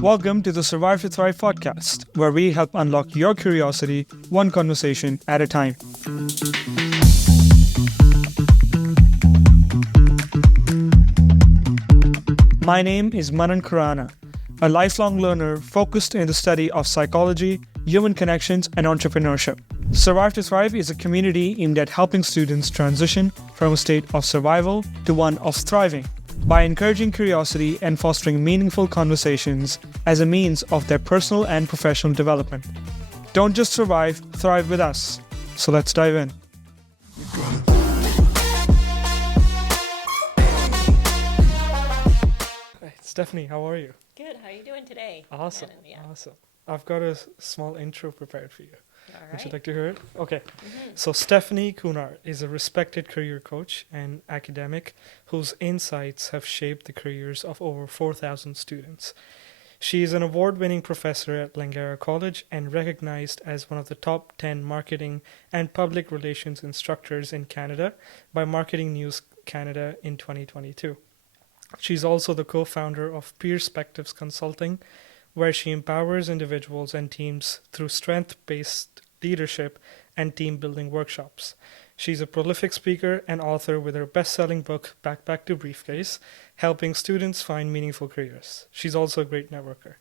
Welcome to the Survive to Thrive podcast, where we help unlock your curiosity one conversation at a time. My name is Manan, a lifelong learner focused in the study of psychology, human connections, and entrepreneurship. Survive to Thrive is a community aimed at helping students transition from a state of survival to one of thriving by encouraging curiosity and fostering meaningful conversations as a means of their personal and professional development. Don't just survive, thrive with us. So let's dive in. Hey, Stephanie, how are you? Good. How are you doing today? Awesome. Manan? Yeah. Awesome. I've got a small intro prepared for you. All Would you right. like to hear it? Okay. Mm-hmm. So Stephanie Koonar is a respected career coach and academic whose insights have shaped the careers of over 4,000 students. She is an award-winning professor at Langara College and recognized as one of the top 10 marketing and public relations instructors in Canada by Marketing News Canada in 2022. She's also the co-founder of Perspectives Consulting, where she empowers individuals and teams through strength-based leadership and team-building workshops. She's a prolific speaker and author with her best-selling book, Backpack to Briefcase, helping students find meaningful careers. She's also a great networker.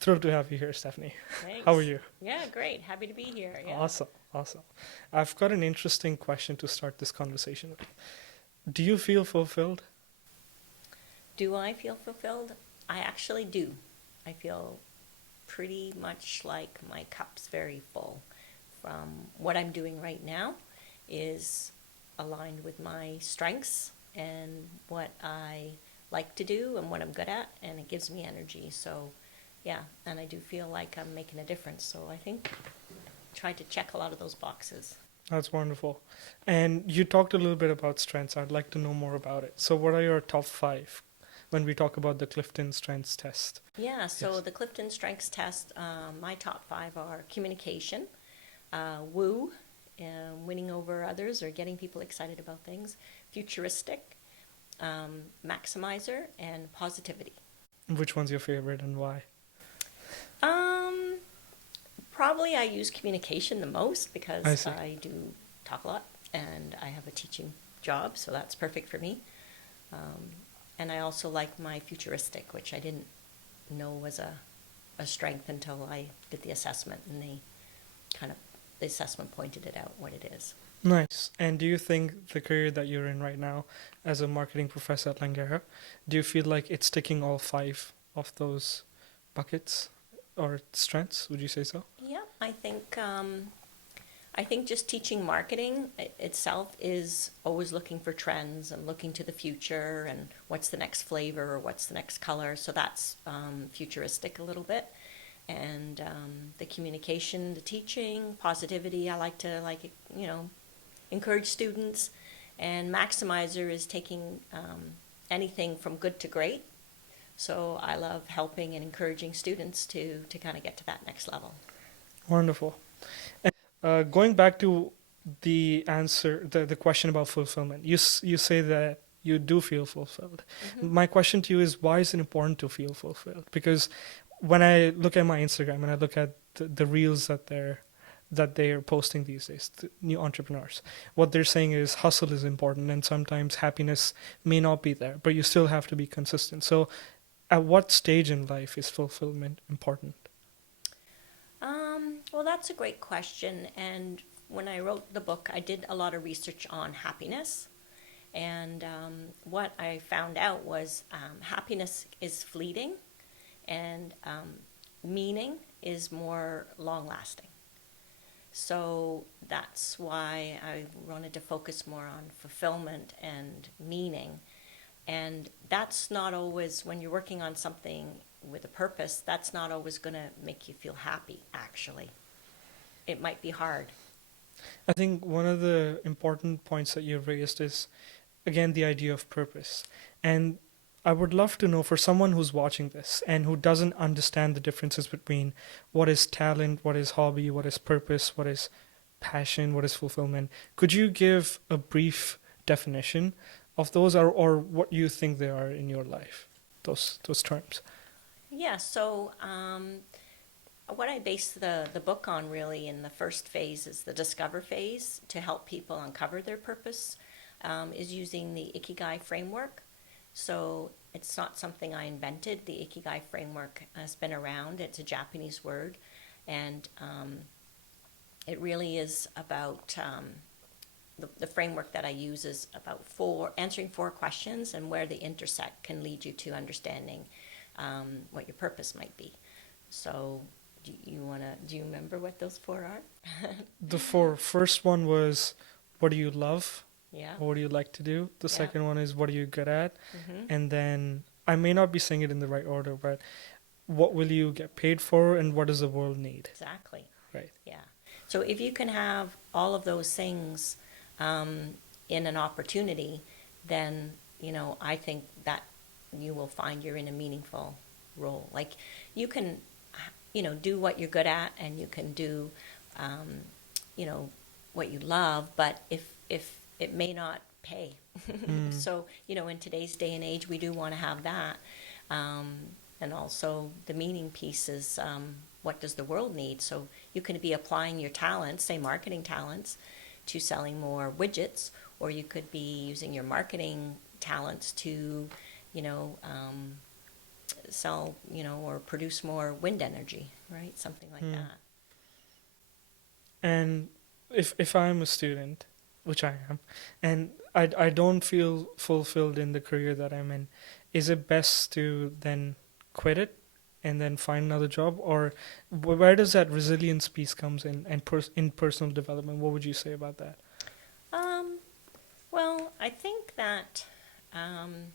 Thrilled to have you here, Stephanie. Thanks. How are you? Yeah, great. Happy to be here. Yeah. Awesome. I've got an interesting question to start this conversation with. Do you feel fulfilled? Do I feel fulfilled? I actually do. I feel pretty much like my cup's very full. From what I'm doing right now is aligned with my strengths and what I like to do and what I'm good at, and it gives me energy. So, yeah, and I do feel like I'm making a difference. So I think I tried to check a lot of those boxes. That's wonderful. And you talked a little bit about strengths. I'd like to know more about it. So what are your top 5 when we talk about the CliftonStrengths test? Yeah, so Yes. the CliftonStrengths test, my top 5 are communication, woo, winning over others or getting people excited about things, futuristic, maximizer, and positivity. Which one's your favorite and why? Um, Probably I use communication the most I because see. I do talk a lot and I have a teaching job, so that's perfect for me. And I also like my futuristic, which I didn't know was a strength until I did the assessment, and the assessment pointed it out what it is. Nice. And do you think the career that you're in right now as a marketing professor at Langara, do you feel like it's ticking all 5 of those buckets or strengths? Would you say so? Yeah, I think just teaching marketing itself is always looking for trends and looking to the future and what's the next flavor or what's the next color. So that's futuristic a little bit. And the communication, the teaching, positivity, I like to encourage students. And maximizer is taking anything from good to great. So I love helping and encouraging students to kind of get to that next level. Wonderful. And going back to the answer, the question about fulfillment, you say that you do feel fulfilled. Mm-hmm. My question to you is, why is it important to feel fulfilled? Because when I look at my Instagram and I look at the reels that they're posting these days, the new entrepreneurs, what they're saying is hustle is important, and sometimes happiness may not be there, but you still have to be consistent. So at what stage in life is fulfillment important? Well, that's a great question. And when I wrote the book, I did a lot of research on happiness. And what I found out was happiness is fleeting and meaning is more long-lasting. So that's why I wanted to focus more on fulfillment and meaning. And that's not always, when you're working on something with a purpose, that's not always going to make you feel happy, actually. It might be hard. I think one of the important points that you've raised is, again, the idea of purpose. And I would love to know, for someone who's watching this and who doesn't understand the differences between what is talent, what is hobby, what is purpose, what is passion, what is fulfillment, could you give a brief definition of those, or what you think they are in your life, those terms? Yeah, so what I base the book on really in the first phase is the discover phase to help people uncover their purpose, is using the Ikigai framework. So it's not something I invented. The Ikigai framework has been around. It's a Japanese word, and it really is about the framework that I use is about answering four questions and where they intersect can lead you to understanding what your purpose might be. So do you remember what those four are? The four first one was, what do you love? Yeah. Or what do you like to do? The Yeah. second one is, what are you good at? Mm-hmm. And then I may not be saying it in the right order, but what will you get paid for, and what does the world need? Exactly. Right. Yeah. So if you can have all of those things in an opportunity, then I think that you will find you're in a meaningful role. Like you can, do what you're good at, and you can do, you know, what you love. But if it may not pay, so in today's day and age, we do want to have that. And also the meaning piece is what does the world need? So you can be applying your talents, say marketing talents, to selling more widgets, or you could be using your marketing talents to, you know, sell, or produce more wind energy, right? Something like that. And if I'm a student, which I am, and I don't feel fulfilled in the career that I'm in, is it best to then quit it and then find another job, or where does that resilience piece comes in, and in personal development? What would you say about that? Um, well, I think that, um,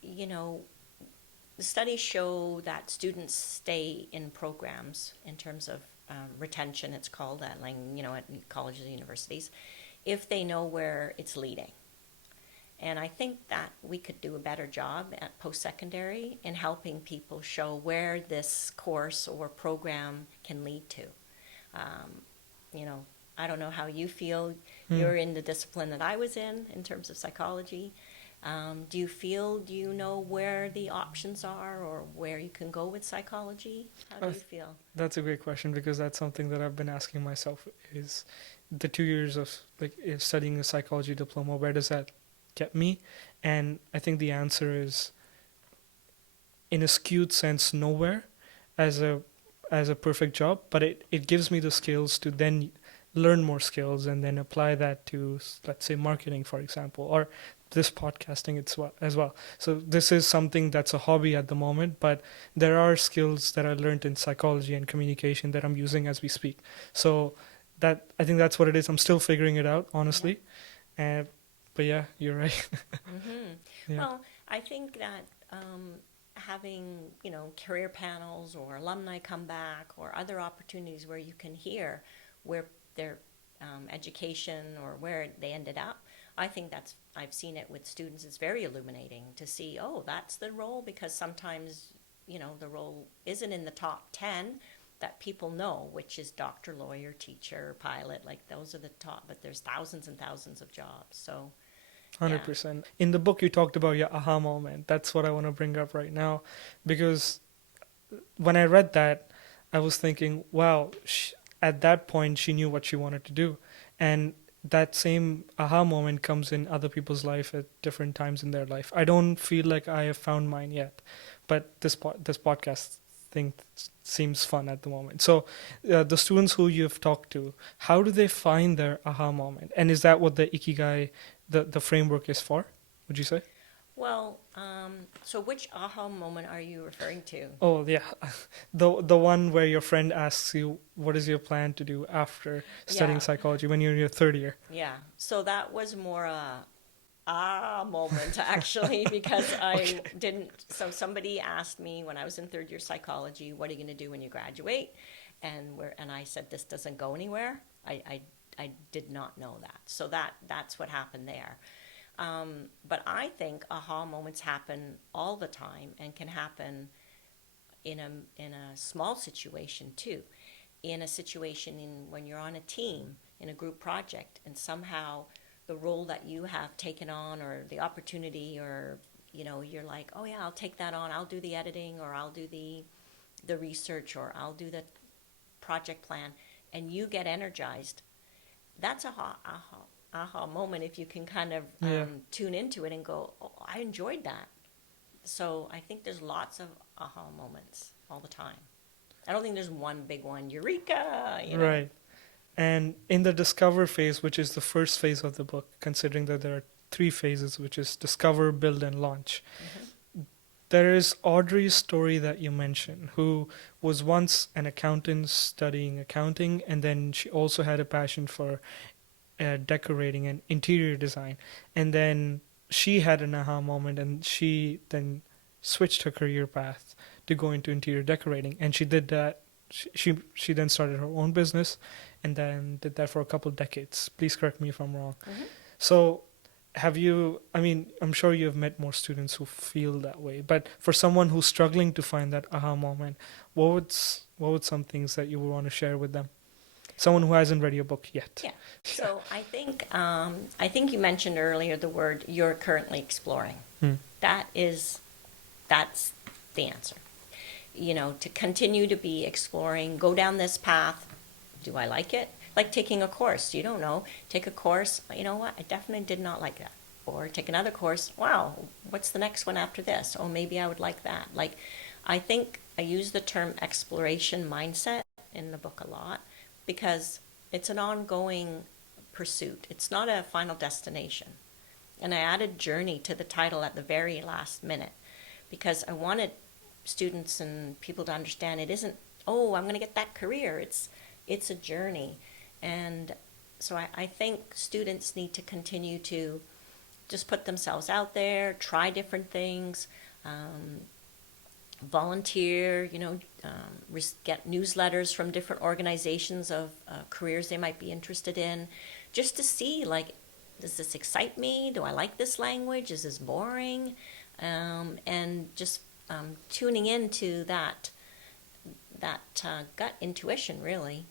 you know, the studies show that students stay in programs in terms of retention, it's called at, at colleges and universities, if they know where it's leading. And I think that we could do a better job at post-secondary in helping people show where this course or program can lead to. Um, you know, I don't know how you feel. You're in the discipline that I was in terms of psychology. Do you know where the options are or where you can go with psychology? How do you feel? That's a great question, because that's something that I've been asking myself, is the 2 years of studying a psychology diploma, where does that get me? And I think the answer is, in a skewed sense, nowhere, as a perfect job, but it gives me the skills to then learn more skills and then apply that to, let's say, marketing, for example, or this podcasting as well. So this is something that's a hobby at the moment, but there are skills that I learned in psychology and communication that I'm using as we speak. So that, I think that's what it is. I'm still figuring it out, honestly. And but yeah, you're right. Yeah. Well, I think that having, career panels or alumni come back or other opportunities where you can hear where their education or where they ended up, I think I've seen it with students, it's very illuminating to see, oh, that's the role, because sometimes, the role isn't in the top 10 that people know, which is doctor, lawyer, teacher, pilot, like those are the top, but there's thousands and thousands of jobs. So 100%. In the book, you talked about your aha moment. That's what I want to bring up right now, because when I read that, I was thinking, wow, at that point, she knew what she wanted to do. And that same aha moment comes in other people's life at different times in their life. I don't feel like I have found mine yet, but this podcast thing seems fun at the moment. So the students who you've talked to, how do they find their aha moment? And is that what the Ikigai, the framework is for, would you say? well, so which aha moment are you referring to? Oh yeah, the one where your friend asks you, what is your plan to do after studying Yeah. psychology when you're in your third year? Yeah, so that was more a moment actually, because I didn't. So somebody asked me when I was in third year psychology, "What are you going to do when you graduate?" And I said, "This doesn't go anywhere." I did not know that, so that's what happened there. But I think aha moments happen all the time and can happen in a small situation too, in a situation when you're on a team in a group project, and somehow the role that you have taken on or the opportunity or you're like, oh yeah, I'll take that on. I'll do the editing, or I'll do the research, or I'll do the project plan, and you get energized. That's a aha moment if you can kind of Yeah. tune into it and go, oh, I enjoyed that. So I think there's lots of aha moments all the time. I don't think there's one big one, eureka. Right. And in the discover phase, which is the first phase of the book, considering that there are three phases, which is discover, build, and launch, Mm-hmm. there is Audrey's story that you mentioned, who was once an accountant studying accounting, and then she also had a passion for decorating and interior design. And then she had an aha moment, and she then switched her career path to go into interior decorating. And she did that. She then started her own business, and then did that for a couple of decades. Please correct me if I'm wrong. Mm-hmm. So, have you? I mean, I'm sure you have met more students who feel that way. But for someone who's struggling to find that aha moment, what would some things that you would want to share with them? Someone who hasn't read your book yet. Yeah. So I think you mentioned earlier the word you're currently exploring. Hmm. That's the answer. To continue to be exploring, go down this path. Do I like it? Like taking a course. You don't know. Take a course. You know what? I definitely did not like that. Or take another course. Wow, what's the next one after this? Oh, maybe I would like that. Like, I think I use the term exploration mindset in the book a lot because it's an ongoing pursuit. It's not a final destination. And I added journey to the title at the very last minute because I wanted students and people to understand it isn't, oh, I'm going to get that career. It's a journey. And so I think students need to continue to just put themselves out there, try different things, volunteer, get newsletters from different organizations of careers they might be interested in, just to see, like, does this excite me? Do I like this language? Is this boring? And just tuning into that gut intuition, really.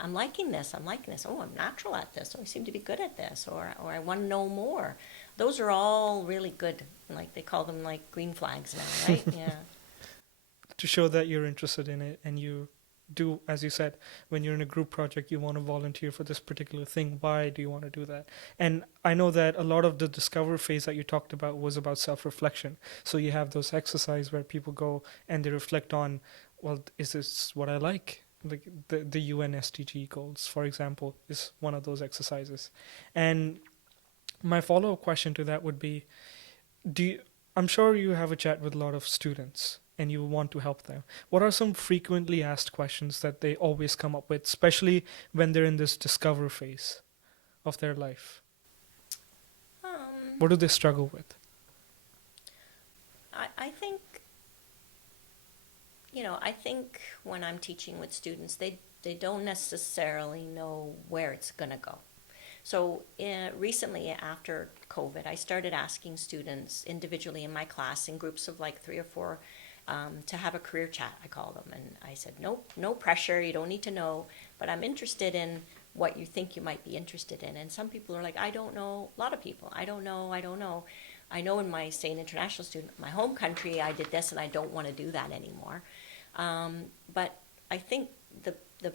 I'm liking this. Oh, I'm natural at this. Oh, I seem to be good at this. Or I want to know more. Those are all really good. Like, they call them like green flags now, right? Yeah. To show that you're interested in it, and you do, as you said, when you're in a group project, you want to volunteer for this particular thing. Why do you want to do that? And I know that a lot of the discover phase that you talked about was about self-reflection. So you have those exercises where people go and they reflect on, well, is this what I like? Like the UN SDG goals, for example, is one of those exercises. And my follow-up question to that would be, I'm sure you have a chat with a lot of students and you want to help them. What are some frequently asked questions that they always come up with, especially when they're in this discover phase of their life? What do they struggle with? I think, I think when I'm teaching with students, they don't necessarily know where it's going to go. So recently, after COVID, I started asking students individually in my class, in groups of like 3 or 4, to have a career chat, I call them. And I said, nope, no pressure, you don't need to know, but I'm interested in what you think you might be interested in. And some people are like, I don't know. A lot of people, I don't know. I know in my, say, an international student, my home country, I did this and I don't want to do that anymore. But I think the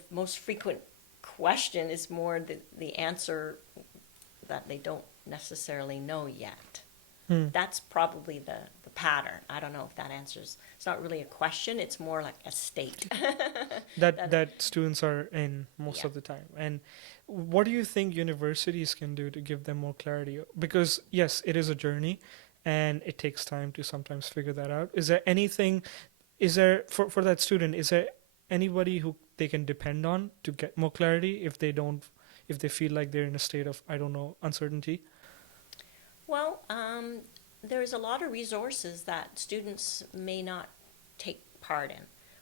most frequent question is more the answer that they don't necessarily know yet. That's probably the pattern. I don't know if that answers. It's not really a question. It's more like a state. that students are in most Yeah. of the time. And what do you think universities can do to give them more clarity? Because yes, it is a journey and it takes time to sometimes figure that out. Is there for that student, is there anybody who they can depend on to get more clarity if they feel like they're in a state of, I don't know, uncertainty? Well, there's a lot of resources that students may not take part in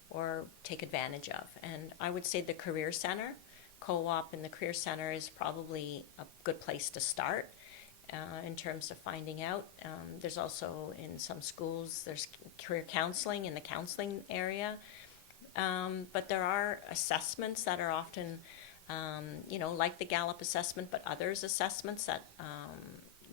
or take advantage of. And I would say the Career Center, co-op in the Career Center is probably a good place to start in terms of finding out. There's also in some schools, there's career counseling in the counseling area. But there are assessments that are often, like the Gallup assessment, but others assessments that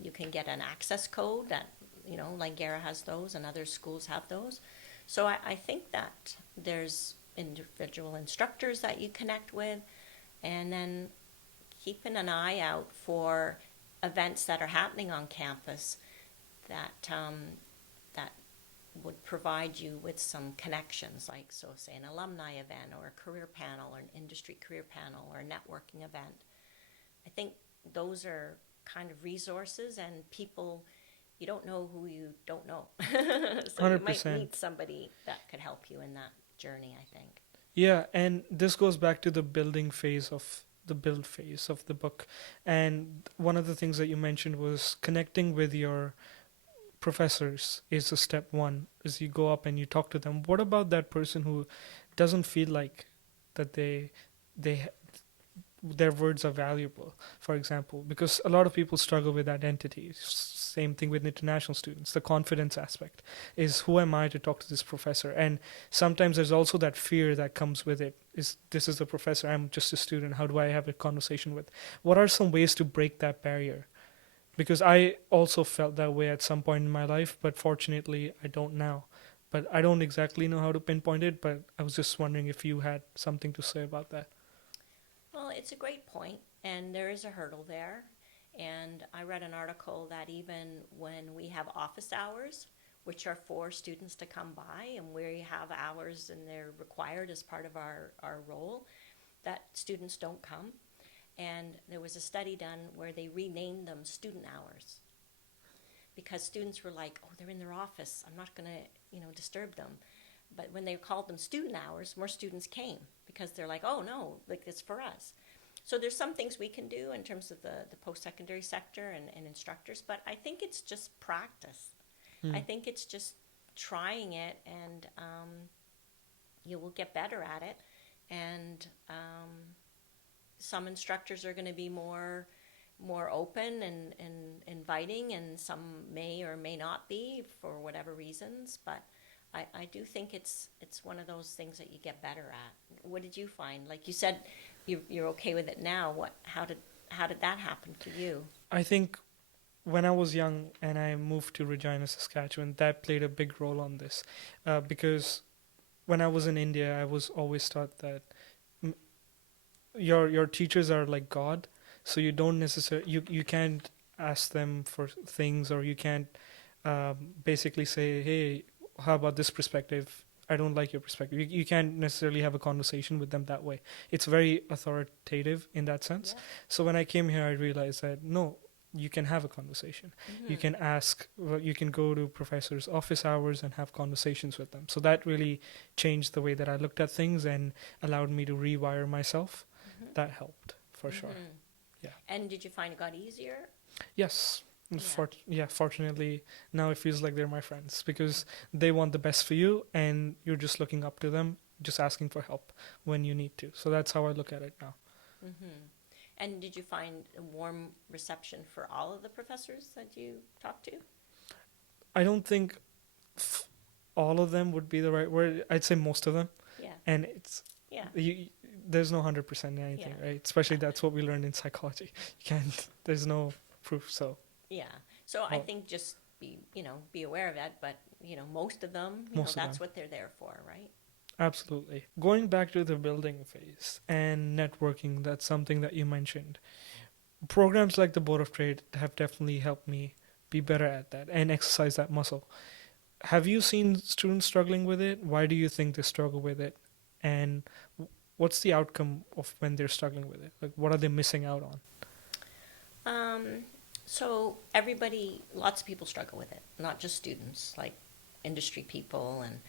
you can get an access code that Langara has those and other schools have those. So I think that there's individual instructors that you connect with, and then keeping an eye out for events that are happening on campus that that would provide you with some connections, like, so say an alumni event or a career panel or an industry career panel or a networking event. I think those are kind of resources, and people, you don't know who you don't know. So you might 100%. meet somebody that could help you in that journey, I think. Yeah, and this goes back to the build phase of the book. And one of the things that you mentioned was connecting with your professors is a step one, is you go up and you talk to them. What about that person who doesn't feel like that they their words are valuable, for example, because a lot of people struggle with identity. Same thing with international students. The confidence aspect is, who am I to talk to this professor? And sometimes there's also that fear that comes with it, is this is the professor, I'm just a student, how do I have a conversation with? What are some ways to break that barrier? Because I also felt that way at some point in my life, but fortunately I don't now. But I don't exactly know how to pinpoint it, but I was just wondering if you had something to say about that. Well, it's a great point, and there is a hurdle there. And I read an article that even when we have office hours, which are for students to come by, and we have hours and they're required as part of our role, that students don't come. And there was a study done where they renamed them student hours, because students were like, oh, they're in their office, I'm not going to disturb them. But when they called them student hours, more students came, because they're like, oh no, like, it's for us. So there's some things we can do in terms of the post-secondary sector and instructors, but I think it's just practice. I think it's just trying it, and you will get better at it. And some instructors are going to be more open and inviting, and some may or may not be for whatever reasons. But I do think it's one of those things that you get better at. What did you find? Like you said, you're okay with it now. How did that happen for you? I think when I was young and I moved to Regina, Saskatchewan, that played a big role on this, because when I was in India, I was always taught that your teachers are like God, so you don't necessarily you can't ask them for things, or you can't basically say, hey, how about this perspective? I don't like your perspective. You can't necessarily have a conversation with them that way. It's very authoritative in that sense. Yeah. So when I came here, I realized that no, you can have a conversation. You can ask, you can go to professors' office hours and have conversations with them. So that really changed the way that I looked at things and allowed me to rewire myself. That helped for sure. Yeah. And did you find it got easier? Yes. Yeah. Fortunately, now it feels like they're my friends, because they want the best for you and you're just looking up to them, just asking for help when you need to. So that's how I look at it now. And did you find a warm reception for all of the professors that you talked to? I don't think all of them would be the right word. I'd say most of them. Yeah. And it's Yeah. there's no 100% anything, Yeah. right? Especially that's what we learned in psychology. You can't. There's no proof. So Yeah. So I think just be aware of that. But most of them, that's what they're there for, right? absolutely. Going back to the building phase and networking, that's something that you mentioned. Programs like the Board of Trade have definitely helped me be better at that and exercise that muscle. Have you seen students struggling with it? Why do you think they struggle with it? And what's the outcome of when they're struggling with it? Like, what are they missing out on? So lots of people struggle with it, not just students, like industry people and,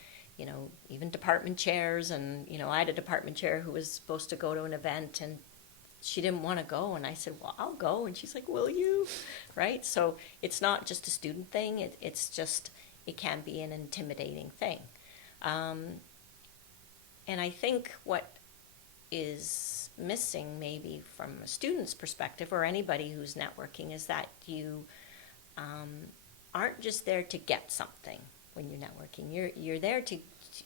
even department chairs. And, I had a department chair who was supposed to go to an event and she didn't want to go. And I said, well, I'll go. And she's like, will you? Right? So it's not just a student thing. It can be an intimidating thing. And I think what is missing maybe from a student's perspective or anybody who's networking is that you aren't just there to get something when you're networking. You're there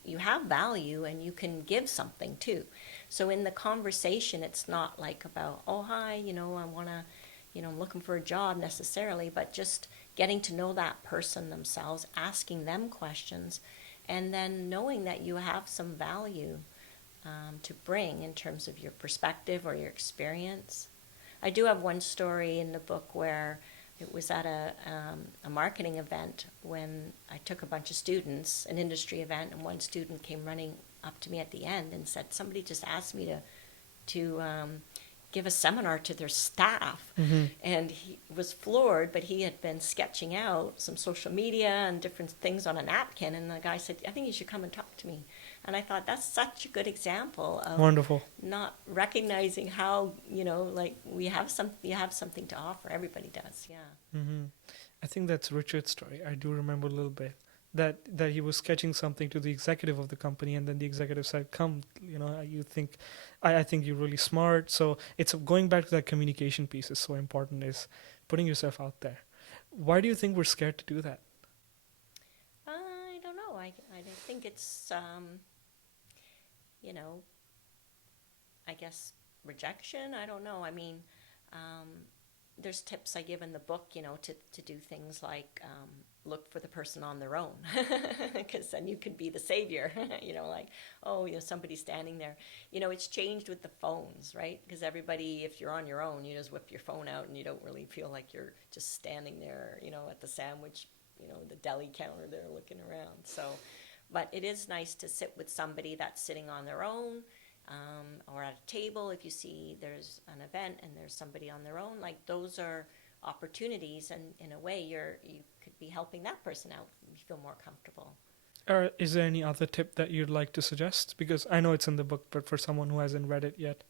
you have value and you can give something too. So in the conversation, it's not like about, oh, hi, I want to, I'm looking for a job necessarily, but just getting to know that person themselves, asking them questions, and then knowing that you have some value to bring in terms of your perspective or your experience. I do have one story in the book where it was at a marketing event when I took a bunch of students, an industry event, and one student came running up to me at the end and said, somebody just asked me to give a seminar to their staff. Mm-hmm. And he was floored, but he had been sketching out some social media and different things on a napkin. And the guy said, I think you should come and talk to me. And I thought that's such a good example of Wonderful. not recognizing how, like you have something to offer. Everybody does, yeah. Mm-hmm. I think that's Richard's story. I do remember a little bit that he was sketching something to the executive of the company, and then the executive said, "Come, you think, I think you're really smart." So it's going back to that communication piece is so important, is putting yourself out there. Why do you think we're scared to do that? I don't know. I think it's, I guess rejection. I don't know. I mean, there's tips I give in the book, to do things like look for the person on their own, because then you could be the savior, like, somebody's standing there. It's changed with the phones, right? Because everybody, if you're on your own, you just whip your phone out and you don't really feel like you're just standing there, at the sandwich, the deli counter there looking around. So, but it is nice to sit with somebody that's sitting on their own, or at a table. If you see there's an event and there's somebody on their own, like those are opportunities, and in a way you could be helping that person out. You feel more comfortable. Or is there any other tip that you'd like to suggest? Because I know it's in the book, but for someone who hasn't read it yet,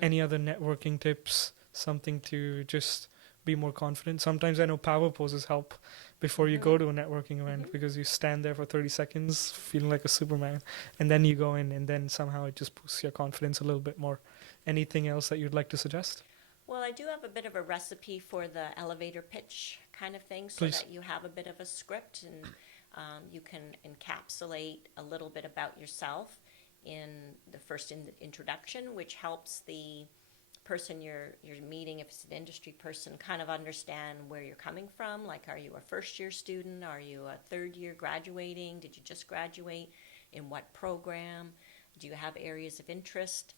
any other networking tips, something to just be more confident? Sometimes I know power poses help before you go to a networking event, because you stand there for 30 seconds feeling like a Superman, and then you go in, and then somehow it just boosts your confidence a little bit more. Anything else that you'd like to suggest? Well, I do have a bit of a recipe for the elevator pitch kind of thing, so Please. that you have a bit of a script, and you can encapsulate a little bit about yourself in the first introduction, which helps the person you're meeting, if it's an industry person, kind of understand where you're coming from. Like, are you a first year student? Are you a third year graduating? Did you just graduate? In what program? Do you have areas of interest?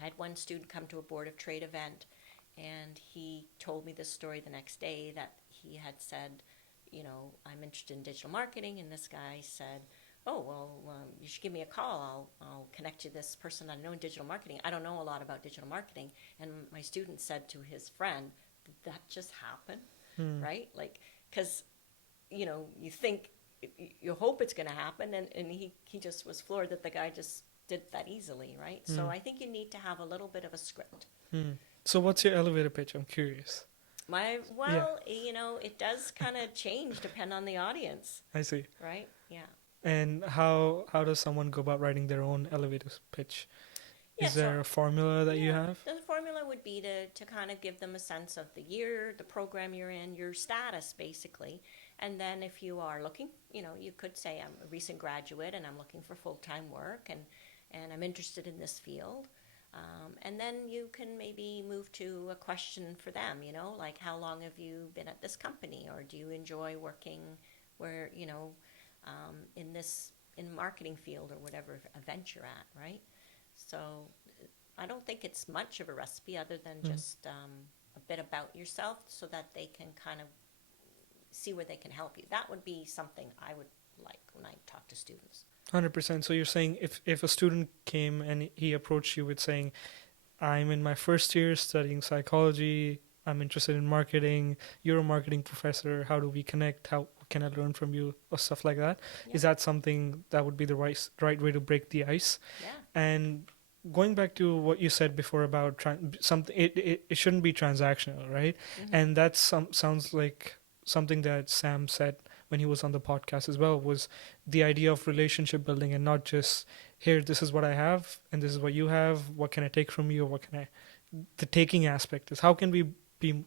I had one student come to a Board of Trade event, and he told me this story the next day, that he had said, I'm interested in digital marketing, and this guy said, oh, well, you should give me a call. I'll connect you to this person I know in digital marketing. I don't know a lot about digital marketing. And my student said to his friend, did that just happen? Right? Like, because, you think, you hope it's going to happen, and he just was floored that the guy just did that easily, right? So I think you need to have a little bit of a script. So what's your elevator pitch? I'm curious. It does kind of change depending on the audience. I see. Right? Yeah. And how does someone go about writing their own elevator pitch? Is there a formula that you have? The formula would be to kind of give them a sense of the year, the program you're in, your status, basically. And then if you are looking, you could say, I'm a recent graduate and I'm looking for full-time work, and I'm interested in this field. And then you can maybe move to a question for them, like, how long have you been at this company? Or do you enjoy working where, in marketing field, or whatever event you're at, right? So I don't think it's much of a recipe, other than just a bit about yourself, so that they can kind of see where they can help you. That would be something I would like when I talk to students. 100%. So you're saying if a student came and he approached you with saying, I'm in my first year studying psychology, I'm interested in marketing, you're a marketing professor, how do we connect? How can I learn from you? Or stuff like that. Yeah. Is that something that would be the right way to break the ice? Yeah. And going back to what you said before about something, it shouldn't be transactional, right? And that sounds like something that Sam said when he was on the podcast as well, was the idea of relationship building, and not just, here, this is what I have and this is what you have, what can I take from you, or the taking aspect is, how can we be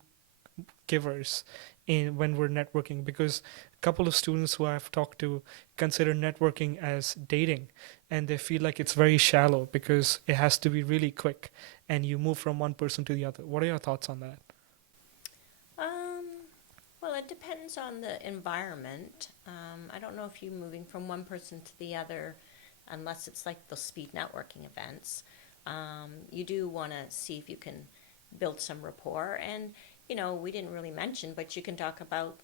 givers when we're networking? Because a couple of students who I've talked to consider networking as dating, and they feel like it's very shallow because it has to be really quick, and you move from one person to the other. What are your thoughts on that? Um, well, it depends on the environment. I don't know if you're moving from one person to the other unless it's like those speed networking events. You do want to see if you can build some rapport. And, we didn't really mention, but you can talk about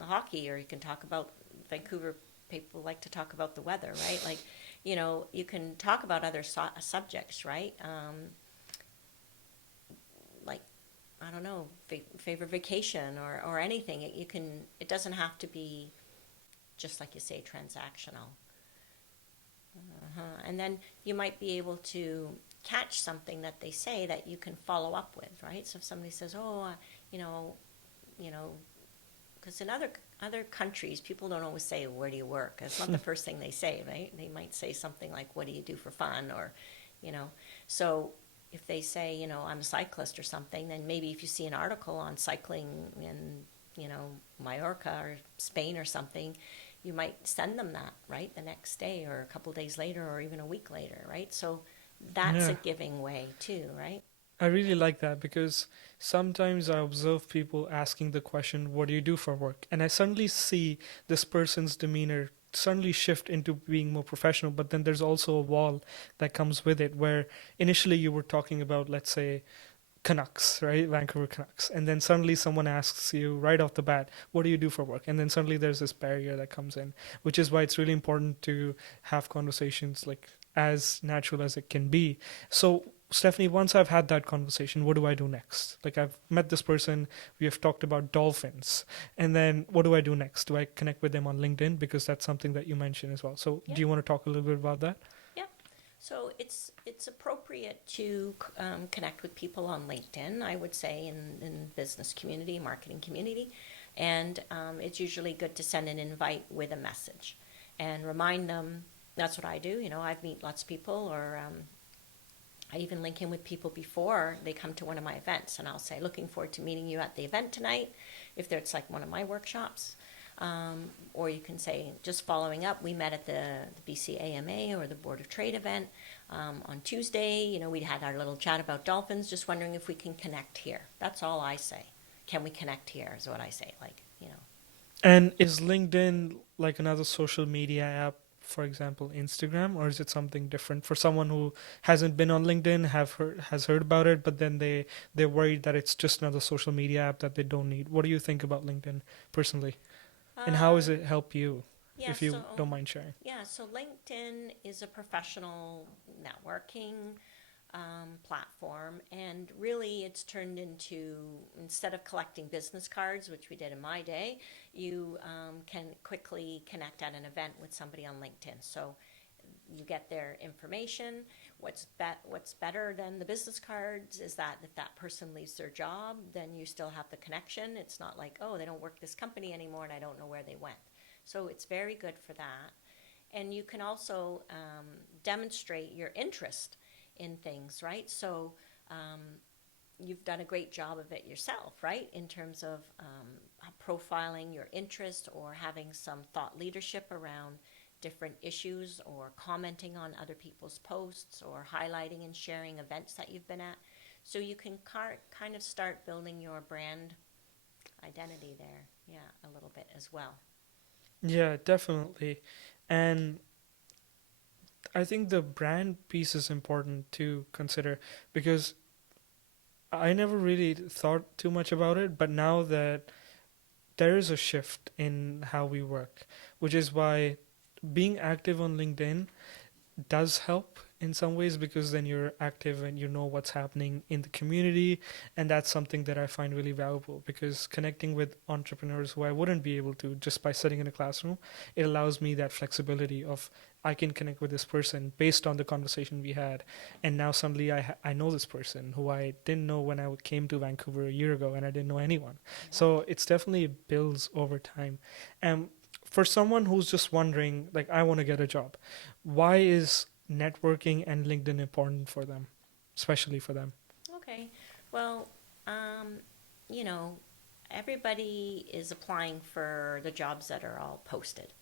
hockey, or you can talk about Vancouver. People like to talk about the weather, right? Like, you can talk about other subjects, right? Like, I don't know, favorite vacation, or anything. It doesn't have to be, just like you say, transactional. And then you might be able to catch something that they say that you can follow up with, right? So if somebody says, "Oh, you know, you know," because in other countries, people don't always say, "Where do you work?" It's not the first thing they say, right? They might say something like, "What do you do for fun?" Or, you know. So if they say, "I'm a cyclist" or something, then maybe if you see an article on cycling in, Mallorca or Spain or something, you might send them that, right, the next day or a couple of days later or even a week later, right? So that's a Yeah. giving way too, right? I really like that because sometimes I observe people asking the question, "What do you do for work?" And I suddenly see this person's demeanor suddenly shift into being more professional, but then there's also a wall that comes with it where initially you were talking about, let's say, Canucks, right? Vancouver Canucks. And then suddenly someone asks you right off the bat, "What do you do for work?" And then suddenly there's this barrier that comes in, which is why it's really important to have conversations like as natural as it can be. So, Stephanie, once I've had that conversation, what do I do next? Like, I've met this person, we have talked about dolphins, and then what do I do next? Do I connect with them on LinkedIn? Because that's something that you mentioned as well. So, Yeah, do you want to talk a little bit about that? yeah. So it's appropriate to connect with people on LinkedIn, I would say, in business community, marketing community, and it's usually good to send an invite with a message, and remind them. That's what I do. I've meet lots of people, or I even link in with people before they come to one of my events, and I'll say, "Looking forward to meeting you at the event tonight," if it's like one of my workshops. Or you can say, "Just following up, we met at the BC AMA or the Board of Trade event on Tuesday. We had our little chat about dolphins, just wondering if we can connect here." That's all I say. Can we connect here is what I say. And is LinkedIn like another social media app, for example, Instagram, or is it something different for someone who hasn't been on LinkedIn, has heard about it, but then they're worried that it's just another social media app that they don't need? What do you think about LinkedIn personally, and how does Um, it help you, yeah, if so you don't mind sharing? yeah, so LinkedIn is a professional networking platform, and really it's turned into, instead of collecting business cards, which we did in my day, you can quickly connect at an event with somebody on LinkedIn. So you get their information. What's better than the business cards is that if that person leaves their job, then you still have the connection. It's not like, "Oh, they don't work this company anymore and I don't know where they went." So it's very good for that. And you can also demonstrate your interest in things, right? So you've done a great job of it yourself, right? In terms of profiling your interest, or having some thought leadership around different issues, or commenting on other people's posts, or highlighting and sharing events that you've been at. So you can kind of start building your brand identity there, yeah, a little bit as well. Yeah, definitely. And I think the brand piece is important to consider because I never really thought too much about it, but now that there is a shift in how we work, which is why being active on LinkedIn does help in some ways because then you're active and you know what's happening in the community, and that's something that I find really valuable because connecting with entrepreneurs who I wouldn't be able to just by sitting in a classroom, it allows me that flexibility of I can connect with this person based on the conversation we had, and now suddenly I know this person who I didn't know when I came to Vancouver a year ago, and I didn't know anyone. Yeah. So it's definitely builds over time. And for someone who's just wondering, like, I want to get a job, why is networking and LinkedIn important for them, especially for them? Okay. Well, um, you know, everybody is applying for the jobs that are all posted.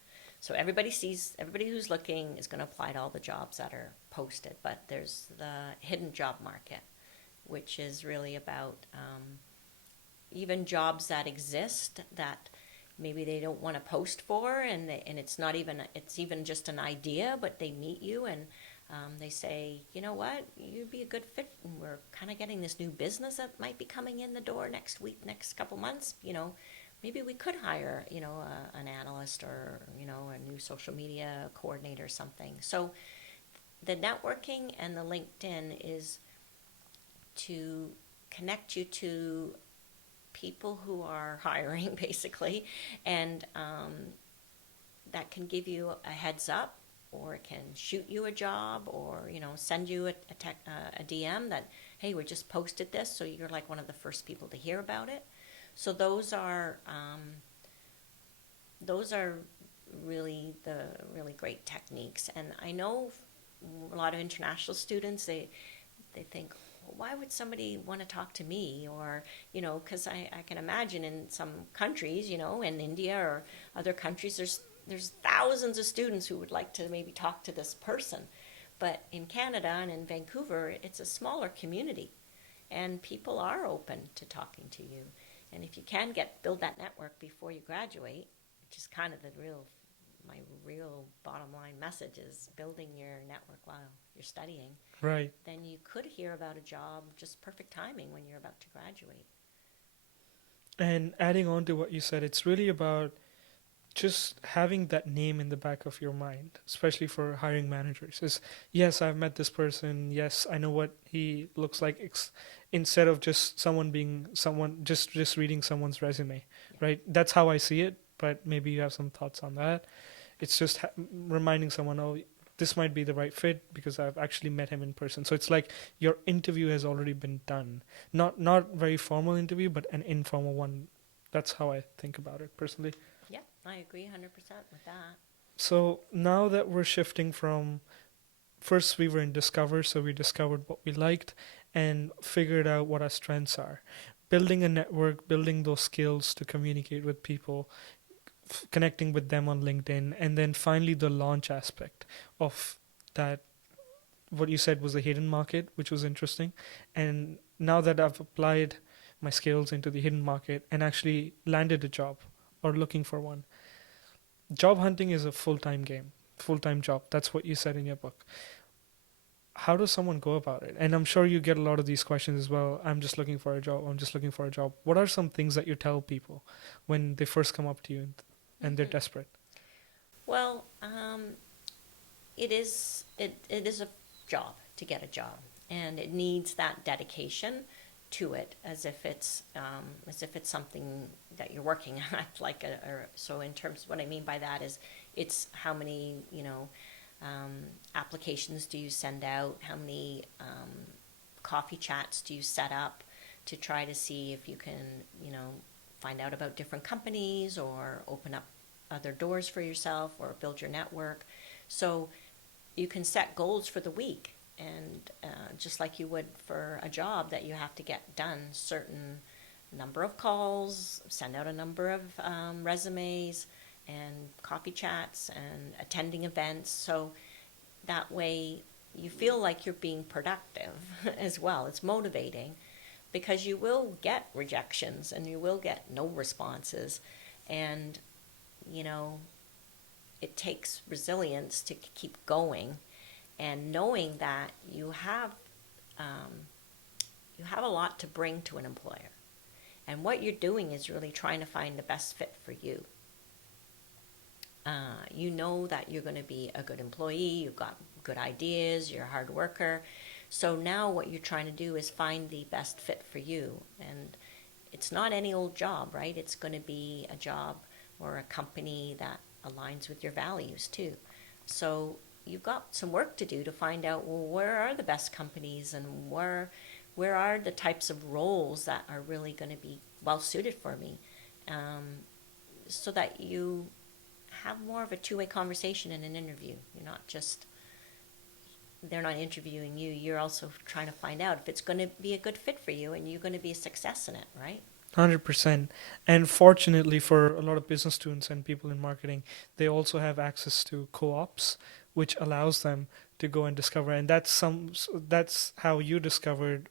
So everybody who's looking is going to apply to all the jobs that are posted, but there's the hidden job market. which is really about even jobs that exist that maybe they don't want to post for, and it's not even, it's even just an idea, but they meet you and they say, you know what, you'd be a good fit, and we're kind of getting this new business that might be coming in the door next week, next couple months, maybe we could hire, an analyst or, a new social media coordinator or something. So the networking and the LinkedIn is to connect you to people who are hiring, basically, and that can give you a heads up, or it can shoot you a job, or send you a DM that, hey, we just posted this, so you're like one of the first people to hear about it. So those are really the really great techniques. And I know a lot of international students, they think, well, why would somebody want to talk to me? Or, because I can imagine in some countries, in India or other countries, there's thousands of students who would like to maybe talk to this person. But in Canada and in Vancouver, it's a smaller community, and people are open to talking to you. And if you can build that network before you graduate, which is kind of my real bottom line message, is building your network while you're studying, Right. then you could hear about a job, just perfect timing when you're about to graduate. And adding on to what you said, it's really about just having that name in the back of your mind, especially for hiring managers, is yes, I've met this person. Yes, I know what he looks like. Instead of just just reading someone's resume, Yeah. right? That's how I see it. But maybe you have some thoughts on that. It's just reminding someone, oh, this might be the right fit because I've actually met him in person. So it's like your interview has already been done. Not very formal interview, but an informal one. That's how I think about it personally. Yeah, I agree 100% with that. So now that we're shifting from first we were in discover, so we discovered what we liked and figured out what our strengths are. Building a network, building those skills to communicate with people, connecting with them on LinkedIn, and then finally the launch aspect of that. What you said was the hidden market, which was interesting. And now that I've applied my skills into the hidden market and actually landed a job or looking for one, job hunting is a full-time game, full-time job. That's what you said in your book. How does someone go about it? And I'm sure you get a lot of these questions as well. I'm just looking for a job. I'm just looking for a job. What are some things that you tell people when they first come up to you and they're desperate? Well, it is a job to get a job, and it needs that dedication to it, as if it's something that you're working at. So in terms, what I mean by that is, it's how many applications do you send out? How many coffee chats do you set up to try to see if you can find out about different companies, or open up other doors for yourself, or build your network? So you can set goals for the week, and just like you would for a job that you have to get done, certain number of calls, send out a number of resumes and coffee chats and attending events. So that way you feel like you're being productive as well. It's motivating, because you will get rejections and you will get no responses. And, it takes resilience to keep going, and knowing that you have a lot to bring to an employer. And what you're doing is really trying to find the best fit for you. You know that you're going to be a good employee, you've got good ideas, you're a hard worker. So now what you're trying to do is find the best fit for you. And it's not any old job, right? It's going to be a job or a company that aligns with your values too. So you've got some work to do to find out, well, where are the best companies, and where are the types of roles that are really going to be well suited for me, so that you have more of a two-way conversation in an interview. They're not interviewing you, you're also trying to find out if it's going to be a good fit for you, and you're going to be a success in it, right? 100%. And fortunately for a lot of business students and people in marketing, they also have access to co-ops, which allows them to go and discover. And that's how you discovered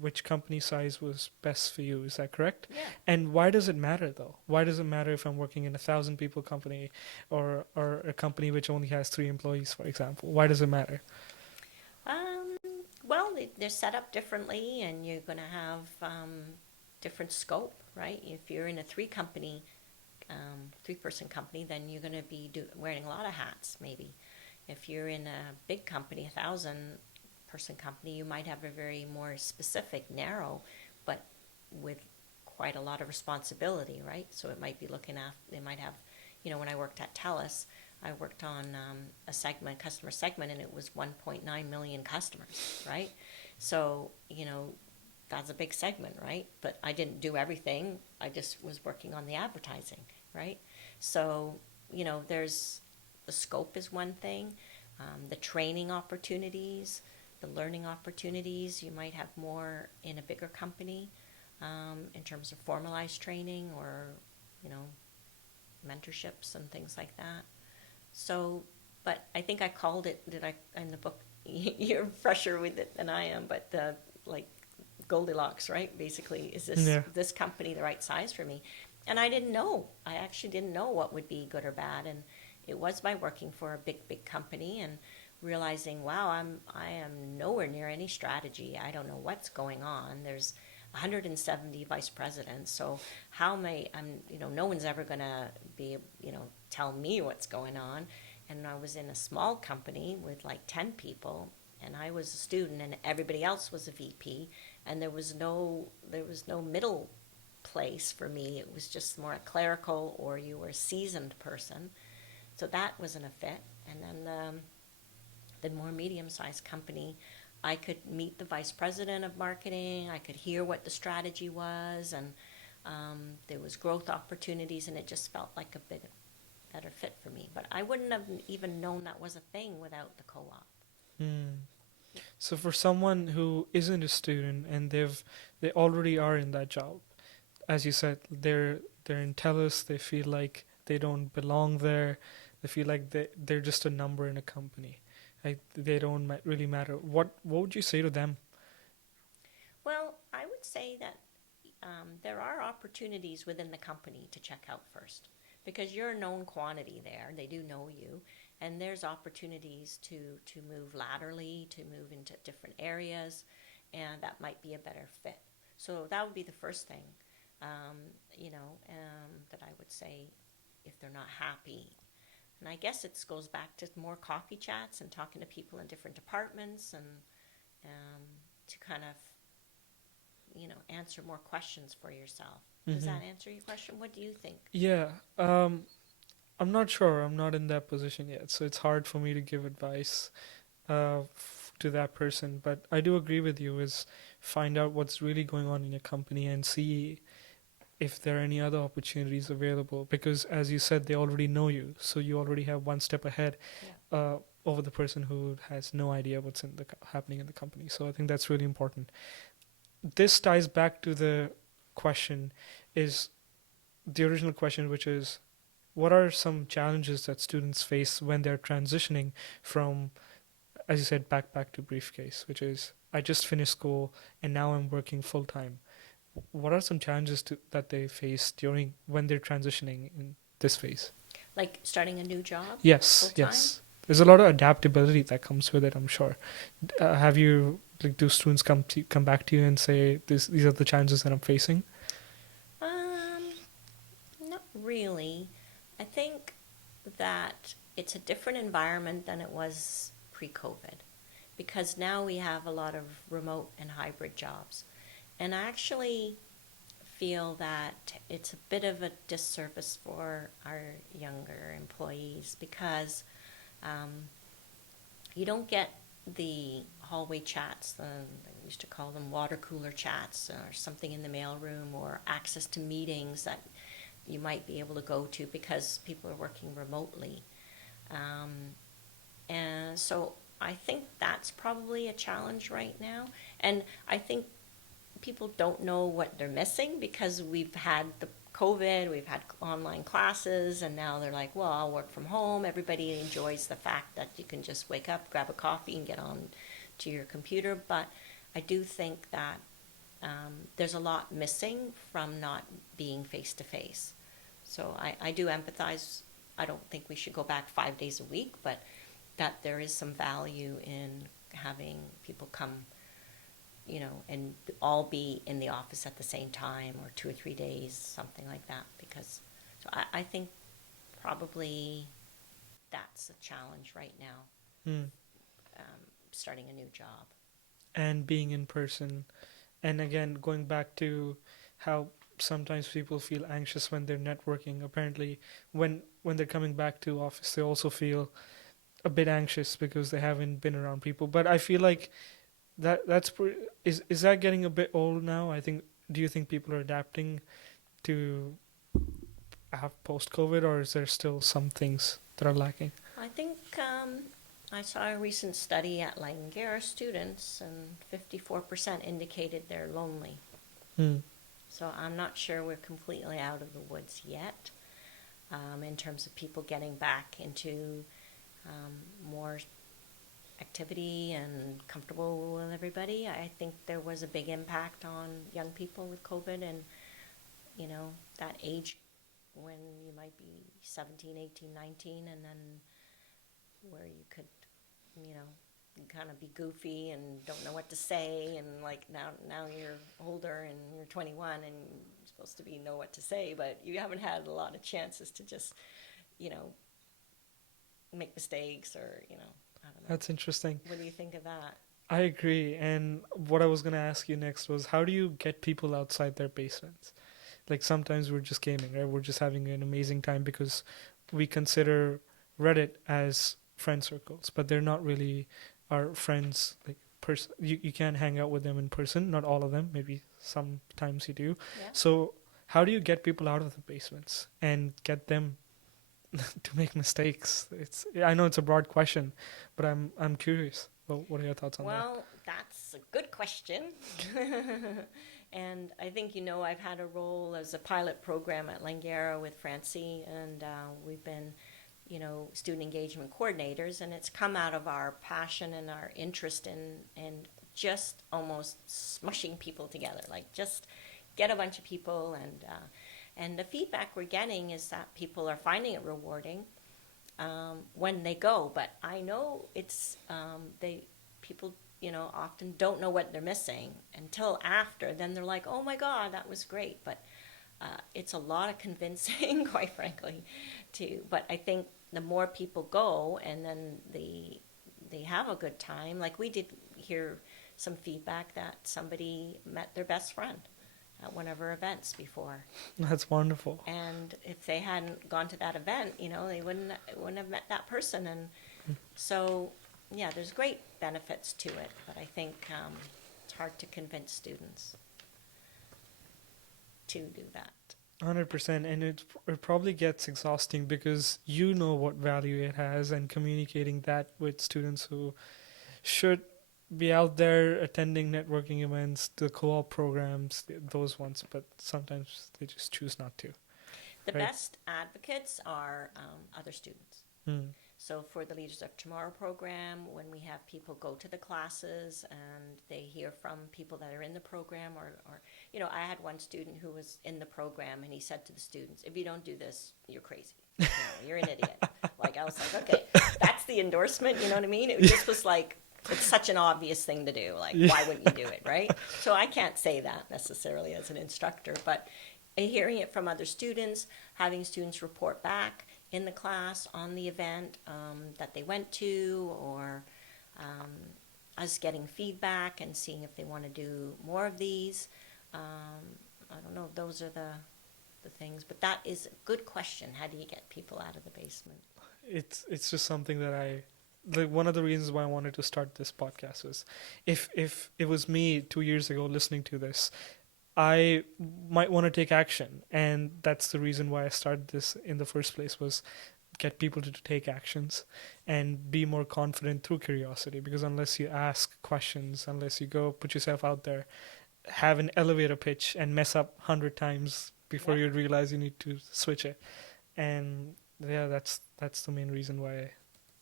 which company size was best for you. Is that correct? Yeah. And why does it matter though? Why does it matter if I'm working in 1,000 people company or a company which only has 3 employees, for example? Why does it matter? Um, well, they're set up differently, and you're going to have different scope, right? If you're in a three-person company, then you're going to be wearing a lot of hats, maybe. If you're in a big company, 1,000-person company, you might have a very more specific, narrow, but with quite a lot of responsibility, right? So it might be looking after, they might have, when I worked at TELUS, I worked on customer segment, and it was 1.9 million customers, right? So, that's a big segment, right? But I didn't do everything. I just was working on the advertising, right? So, there's the scope is one thing, the training opportunities, the learning opportunities. You might have more in a bigger company in terms of formalized training or, mentorships and things like that. So, but I think I called it, in the book, you're fresher with it than I am, but like Goldilocks, right? Basically, is Yeah. this company the right size for me? And I didn't know. I actually didn't know what would be good or bad, and it was by working for a big company and realizing, wow, I am nowhere near any strategy. I don't know what's going on. There's 170 vice presidents, so how am no one's ever going to be, tell me what's going on. And I was in a small company with like 10 people, and I was a student, and everybody else was a VP, and there was no middle place for me. It was just more a clerical, or you were a seasoned person. So that wasn't a fit. And then the more medium-sized company, I could meet the vice president of marketing. I could hear what the strategy was, and there was growth opportunities, and it just felt like a bit better fit for me. But I wouldn't have even known that was a thing without the co-op. Hmm. So for someone who isn't a student and they already are in that job, as you said, they're in TELUS, they feel like they don't belong there, they feel like they're just a number in a company, like they don't really matter. What would you say to them? Well, I would say that there are opportunities within the company to check out first, because you're a known quantity there. They do know you, and there's opportunities to move laterally, to move into different areas, and that might be a better fit. So that would be the first thing, that I would say if they're not happy. And I guess it goes back to more coffee chats and talking to people in different departments, and to kind of answer more questions for yourself. Does Hmm. that answer your question? What do you think? Yeah, I'm not sure. I'm not in that position yet, so it's hard for me to give advice to that person. But I do agree with you. Is find out what's really going on in your company and see if there are any other opportunities available. Because as you said, they already know you, so you already have one step ahead Yeah. over the person who has no idea what's happening in the company. So I think that's really important. This ties back to the question, is the original question, which is, what are some challenges that students face when they're transitioning from, as you said, backpack to briefcase, which is, I just finished school and now I'm working full time. What are some challenges that they face during when they're transitioning in this phase? Like starting a new job full Yes, time? yes. There's a lot of adaptability that comes with it, I'm sure. Have you, like, do students come back to you and say, these are the challenges that I'm facing? Um, Not really. I think that it's a different environment than it was pre-COVID, because now we have a lot of remote and hybrid jobs. And I actually feel that it's a bit of a disservice for our younger employees, because um, you don't get the hallway chats, they used to call them water cooler chats, or something in the mailroom, or access to meetings that you might be able to go to because people are working remotely. Um, and so I think that's probably a challenge right now. And I think people don't know what they're missing, because we've had the COVID, we've had online classes, and now they're like, well, I'll work from home. Everybody enjoys the fact that you can just wake up, grab a coffee, and get on to your computer. But I do think that there's a lot missing from not being face to face. So I do empathize. I don't think we should go back 5 days a week, but that there is some value in having people come, and all be in the office at the same time, or 2 or 3 days, something like that. Because, so I think probably that's a challenge right now, Hmm. starting a new job. And being in person. And again, going back to how sometimes people feel anxious when they're networking. Apparently, when they're coming back to office, they also feel a bit anxious because they haven't been around people. But I feel like is that getting a bit old now? I think. Do you think people are adapting to have post COVID, or is there still some things that are lacking? I think I saw a recent study at Langara students, and 54% indicated they're lonely. Hmm. So I'm not sure we're completely out of the woods yet, in terms of people getting back into more activity and comfortable with everybody. I think there was a big impact on young people with COVID, and that age when you might be 17, 18, 19, and then where you could, kind of be goofy and don't know what to say, and like now you're older and you're 21 and you're supposed to know what to say, but you haven't had a lot of chances to just, you know, make mistakes, or I don't know. That's interesting. What do you think of that? I agree. And what I was going to ask you next was, how do you get people outside their basements? Like sometimes we're just gaming, right? We're just having an amazing time because we consider Reddit as friend circles, but they're not really our friends. Like you can't hang out with them in person. Not all of them. Maybe sometimes you do. Yeah. So how do you get people out of the basements and get them to make mistakes? I know it's a broad question, but I'm curious. Well, what are your thoughts on that? Well, that's a good question. And I think, I've had a role as a pilot program at Langara with Francie, and we've been, student engagement coordinators, and it's come out of our passion and our interest in just almost smushing people together, like just get a bunch of people, and the feedback we're getting is that people are finding it rewarding when they go. But I know it's people often don't know what they're missing until after. Then they're like, "Oh my God, that was great!" But it's a lot of convincing, quite frankly, too. But I think the more people go, and then they have a good time. Like we did hear some feedback that somebody met their best friend at one of our events before. That's wonderful. And if they hadn't gone to that event, they wouldn't have met that person. And so, yeah, there's great benefits to it, but I think it's hard to convince students to do that. 100%, and it probably gets exhausting because you know what value it has, and communicating that with students who should be out there attending networking events, the co-op programs, those ones, but sometimes they just choose not to. The Right. best advocates are other students. Hmm. So for the Leaders of Tomorrow program, when we have people go to the classes and they hear from people that are in the program, or I had one student who was in the program, and he said to the students, "If you don't do this, you're crazy. You're an idiot." Like, I was like, okay, that's the endorsement, you know what I mean? It just was like, it's such an obvious thing to do. Like, why wouldn't you do it, right? So I can't say that necessarily as an instructor, but hearing it from other students, having students report back in the class on the event that they went to, or us getting feedback and seeing if they want to do more of these. I don't know, those are the things. But that is a good question. How do you get people out of the basement? It's just something that like one of the reasons why I wanted to start this podcast was, if it was me 2 years ago listening to this, I might want to take action, and that's the reason why I started this in the first place, was get people to take actions and be more confident through curiosity. Because unless you ask questions, unless you go put yourself out there, have an elevator pitch and mess up 100 times before Yeah. you realize you need to switch it. And yeah, that's the main reason why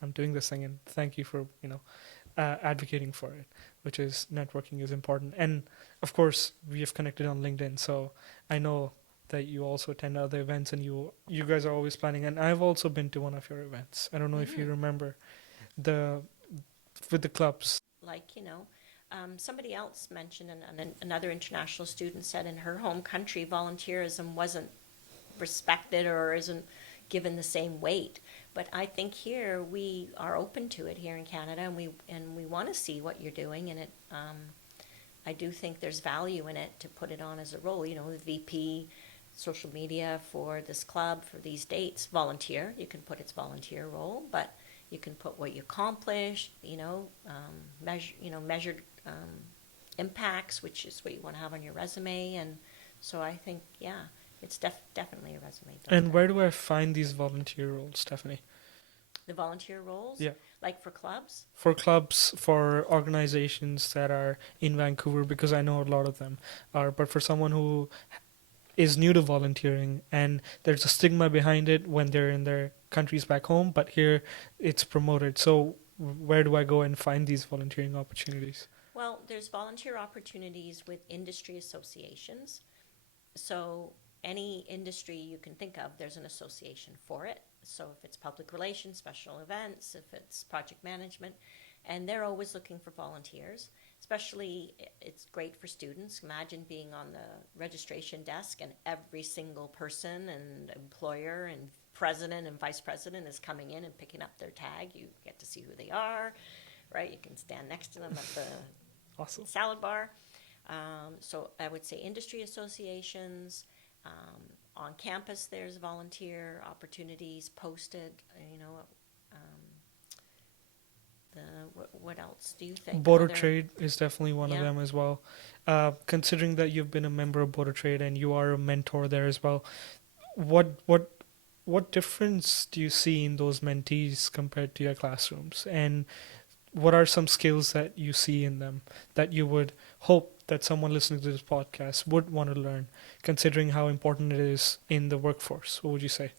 I'm doing this thing. And thank you for advocating for it, which is networking is important. And of course, we have connected on LinkedIn, so I know that you also attend other events, and you guys are always planning. And I've also been to one of your events. I don't know if you remember the with the clubs. Like, somebody else mentioned, and another international student said in her home country, volunteerism wasn't respected or isn't given the same weight. But I think here we are open to it here in Canada, and we want to see what you're doing, and it. I do think there's value in it to put it on as a role. The VP, social media for this club for these dates, volunteer. You can put its volunteer role, but you can put what you accomplished. Measured impacts, which is what you want to have on your resume, and so I think it's definitely a resume builder. And where do I find these volunteer roles, Stephanie? The volunteer roles? Yeah. Like for clubs? For clubs, for organizations that are in Vancouver, because I know a lot of them are, but for someone who is new to volunteering and there's a stigma behind it when they're in their countries back home, but here it's promoted. So where do I go and find these volunteering opportunities? Well, there's volunteer opportunities with industry associations. So any industry you can think of, there's an association for it. So if it's public relations, special events, if it's project management, and they're always looking for volunteers. Especially, it's great for students. Imagine being on the registration desk and every single person and employer and president and vice president is coming in and picking up their tag. You get to see who they are, right? You can stand next to them at the Awesome. salad bar. So I would say industry associations. On campus, there's volunteer opportunities posted. What else do you think? Border Trade is definitely one of Yeah. them as well. Considering that you've been a member of Border Trade and you are a mentor there as well, what difference do you see in those mentees compared to your classrooms? And what are some skills that you see in them that you would hope that someone listening to this podcast would want to learn, considering how important it is in the workforce? What would you say?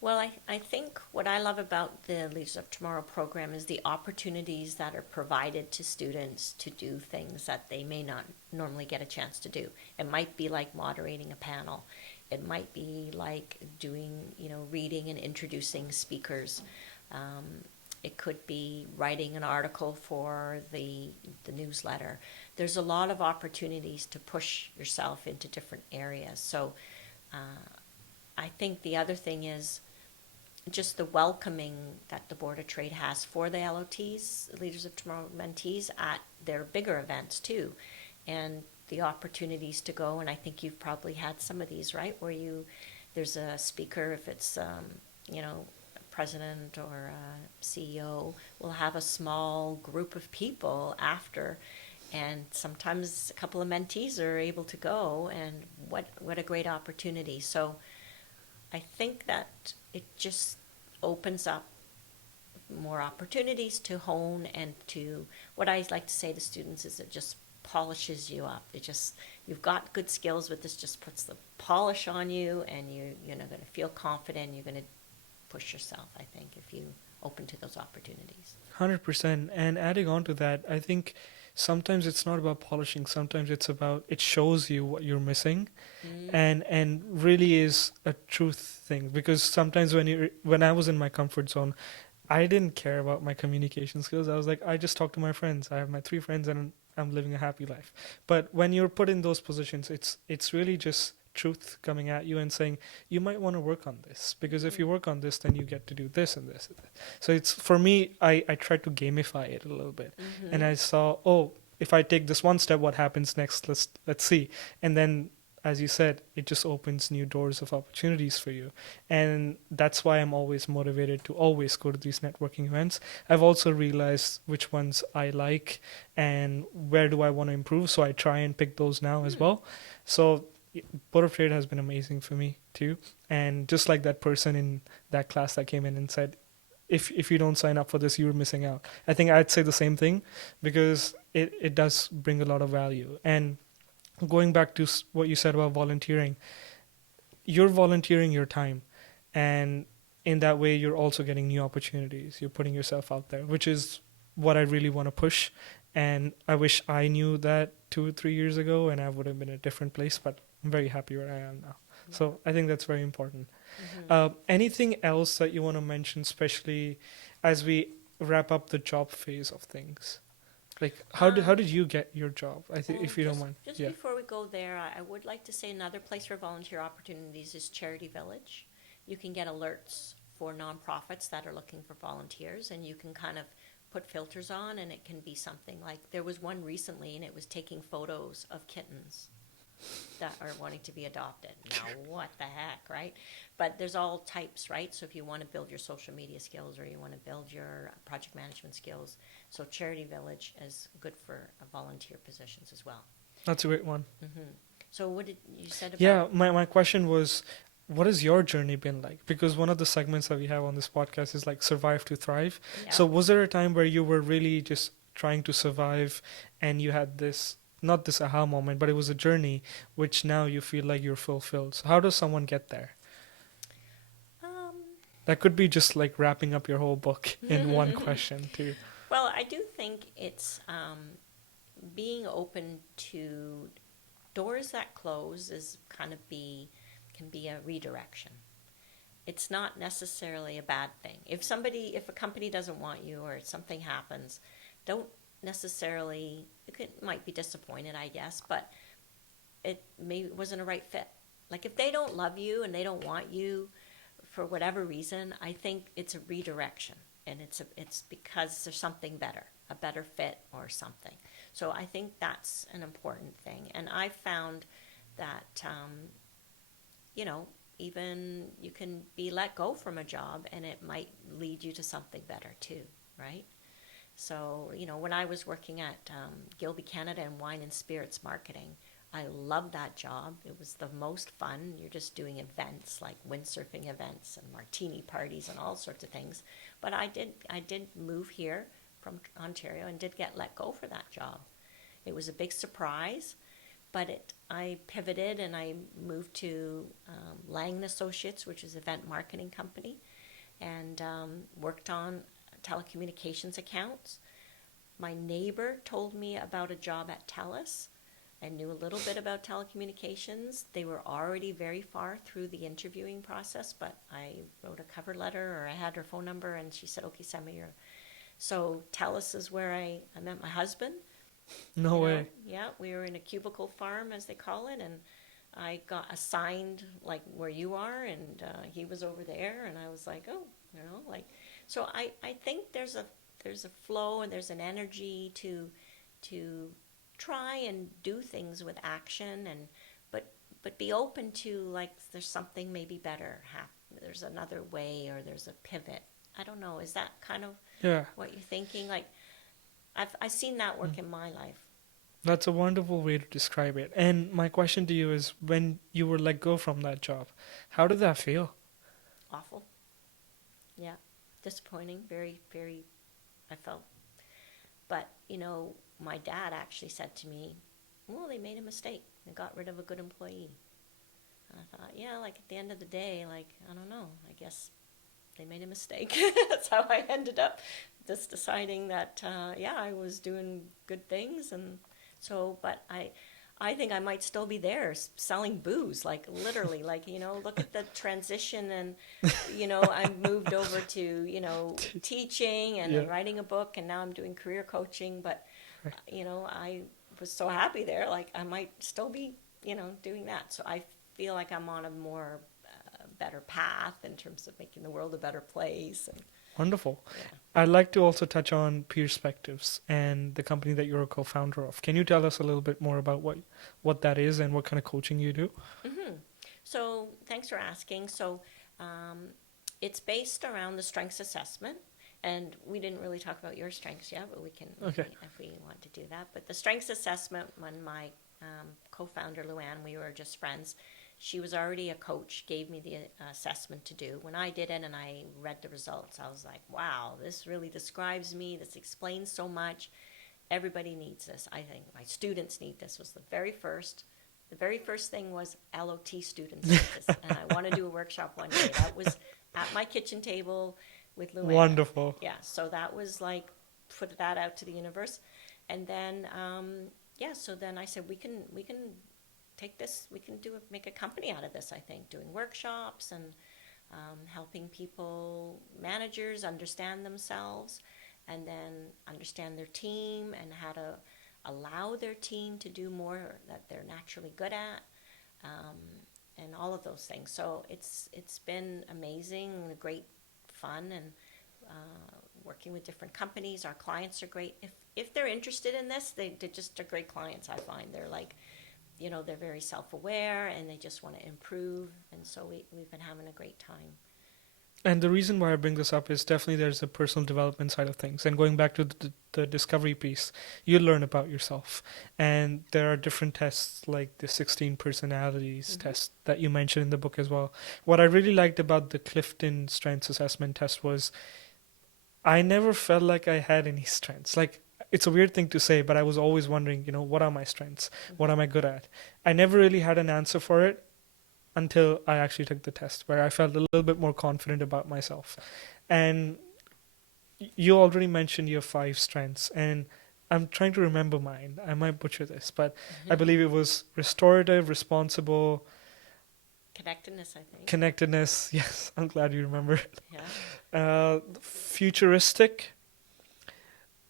Well, I think what I love about the Leaders of Tomorrow program is the opportunities that are provided to students to do things that they may not normally get a chance to do. It might be like moderating a panel. It might be like doing, reading and introducing speakers. It could be writing an article for the newsletter. There's a lot of opportunities to push yourself into different areas. So I think the other thing is just the welcoming that the Board of Trade has for the LOTs, Leaders of Tomorrow mentees, at their bigger events too. And the opportunities to go, and I think you've probably had some of these, right, where there's a speaker, if it's, president or CEO, will have a small group of people after, and sometimes a couple of mentees are able to go, and what a great opportunity. So I think that it just opens up more opportunities to hone, and to, what I like to say to students is, it just polishes you up. You've got good skills, but this just puts the polish on you, and you're going to feel confident. You're going to push yourself, I think, if you open to those opportunities. 100%. And adding on to that, I think sometimes it's not about polishing. Sometimes it's about, it shows you what you're missing, and really is a truth thing. Because sometimes when I was in my comfort zone, I didn't care about my communication skills. I was like, I just talk to my friends. I have my 3 friends and I'm living a happy life. But when you're put in those positions, it's really just truth coming at you and saying, you might want to work on this, because if you work on this, then you get to do this and this and that. So it's, for me, I tried to gamify it a little bit. And I saw, if I take this one step, what happens next? Let's see. And then, as you said, it just opens new doors of opportunities for you. And that's why I'm always motivated to always go to these networking events. I've also realized which ones I like and where do I want to improve. So I try and pick those now as well. So Board of Trade has been amazing for me too. And just like that person in that class that came in and said, if you don't sign up for this, you're missing out. I think I'd say the same thing, because it does bring a lot of value. And going back to what you said about volunteering, you're volunteering your time, and in that way you're also getting new opportunities. You're putting yourself out there, which is what I really want to push. And I wish I knew that 2 or 3 years ago, and I would have been in a different place. But I'm very happy where I am now. So I think that's very important. Anything else that you want to mention, especially as we wrap up the job phase of things? Like, how did you get your job? I think, if you don't mind. Just Yeah. before we go there, I would like to say another place for volunteer opportunities is Charity Village. You can get alerts for nonprofits that are looking for volunteers, and you can kind of put filters on, and it can be something like, there was one recently, and it was taking photos of kittens that are wanting to be adopted. Now, what the heck, right? But there's all types, right? So if you want to build your social media skills, or you want to build your project management skills, so Charity Village is good for volunteer positions as well. That's a great one. So what did you said about? Yeah, my question was, what has your journey been like? Because one of the segments that we have on this podcast is like survive to thrive. Yeah. So was there a time where you were really just trying to survive and you had this, not this aha moment, but it was a journey which now you feel like you're fulfilled? So how does someone get there? That could be just like wrapping up your whole book in one question too. Well, I do think it's being open to doors that close can be a redirection. It's not necessarily a bad thing. If a company doesn't want you or something happens, don't necessarily, might be disappointed, I guess, but it wasn't a right fit. Like if they don't love you and they don't want you for whatever reason, I think it's a redirection, and it's because there's something better, a better fit or something. So I think that's an important thing. And I found that, even you can be let go from a job and it might lead you to something better too, right? So, when I was working at Gilby Canada in wine and spirits marketing, I loved that job. It was the most fun. You're just doing events like windsurfing events and martini parties and all sorts of things. But I did move here from Ontario and did get let go for that job. It was a big surprise, but I pivoted and I moved to Lang & Associates, which is an event marketing company, and worked on telecommunications accounts. My neighbor told me about a job at TELUS. I knew a little bit about telecommunications. They were already very far through the interviewing process, but I wrote a cover letter, or I had her phone number, and she said, okay, send me your... So TELUS is where I met my husband. No way. Yeah, we were in a cubicle farm, as they call it, and I got assigned like where you are, and he was over there, and I was like, oh, So I think there's a flow and there's an energy to try and do things with action, but be open to, like, there's something maybe better, there's another way, or there's a pivot. I don't know, is that kind of what you're thinking? Like, I've seen that work in my life. That's a wonderful way to describe it. And my question to you is, when you were let go from that job, how did that feel? Awful. Yeah, disappointing, very, very, I felt. But, my dad actually said to me, well, they made a mistake. They got rid of a good employee. And I thought, yeah, like at the end of the day, like, I don't know, I guess they made a mistake. That's how I ended up just deciding that, I was doing good things. And so, but I think I might still be there selling booze, like literally, like, look at the transition. And, I moved over to, teaching and then writing a book, and now I'm doing career coaching. But, I was so happy there, like I might still be, doing that. So I feel like I'm on a more better path in terms of making the world a better place. And, wonderful. yeah. I'd like to also touch on Perspectives and the company that you're a co-founder of. Can you tell us a little bit more about what that is and what kind of coaching you do? Mm-hmm. So thanks for asking. So it's based around the strengths assessment. And we didn't really talk about your strengths yet, but we can, if we want to do that. But the strengths assessment, when my co-founder, Luann, we were just friends, she was already a coach, gave me the assessment to do. When I did it and I read the results, I was like, wow, this really describes me. This explains so much. Everybody needs this. I think my students need this. Was the very first thing was LOT students need this. And I want to do a workshop one day. That was at my kitchen table with Luann. Wonderful. Yeah, so that was like put that out to the universe. And then, so then I said, we can take this, we can make a company out of this, I think, doing workshops and helping people, managers, understand themselves and then understand their team and how to allow their team to do more that they're naturally good at, and all of those things. So it's been amazing, great fun, and working with different companies. Our clients are great. If they're interested in this, they're just are great clients. I find they're like, they're very self-aware and they just want to improve. And so we've been having a great time. And the reason why I bring this up is definitely there's the personal development side of things. And going back to the discovery piece, you learn about yourself. And there are different tests like the 16 personalities test that you mentioned in the book as well. What I really liked about the CliftonStrengths assessment test was I never felt like I had any strengths. Like, it's a weird thing to say, but I was always wondering, what are my strengths? What am I good at? I never really had an answer for it until I actually took the test, where I felt a little bit more confident about myself. And you already mentioned your 5 strengths, and I'm trying to remember mine. I might butcher this, but I believe it was restorative, responsible, Connectedness, I think. connectedness. Yes, I'm glad you remember. Yeah. Futuristic,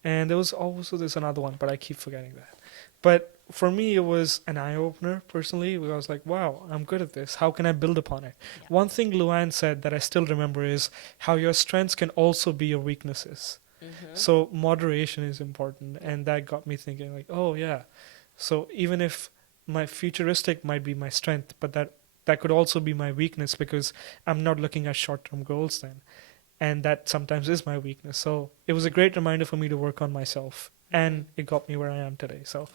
and there was also this another one, but I keep forgetting that. But for me, it was an eye-opener, personally, where I was like, wow, I'm good at this. How can I build upon it? Yeah. One thing Luann said that I still remember is how your strengths can also be your weaknesses. So moderation is important, and that got me thinking, like, oh, yeah. So even if my futuristic might be my strength, but that could also be my weakness because I'm not looking at short-term goals then. And that sometimes is my weakness. So it was a great reminder for me to work on myself. And it got me where I am today. So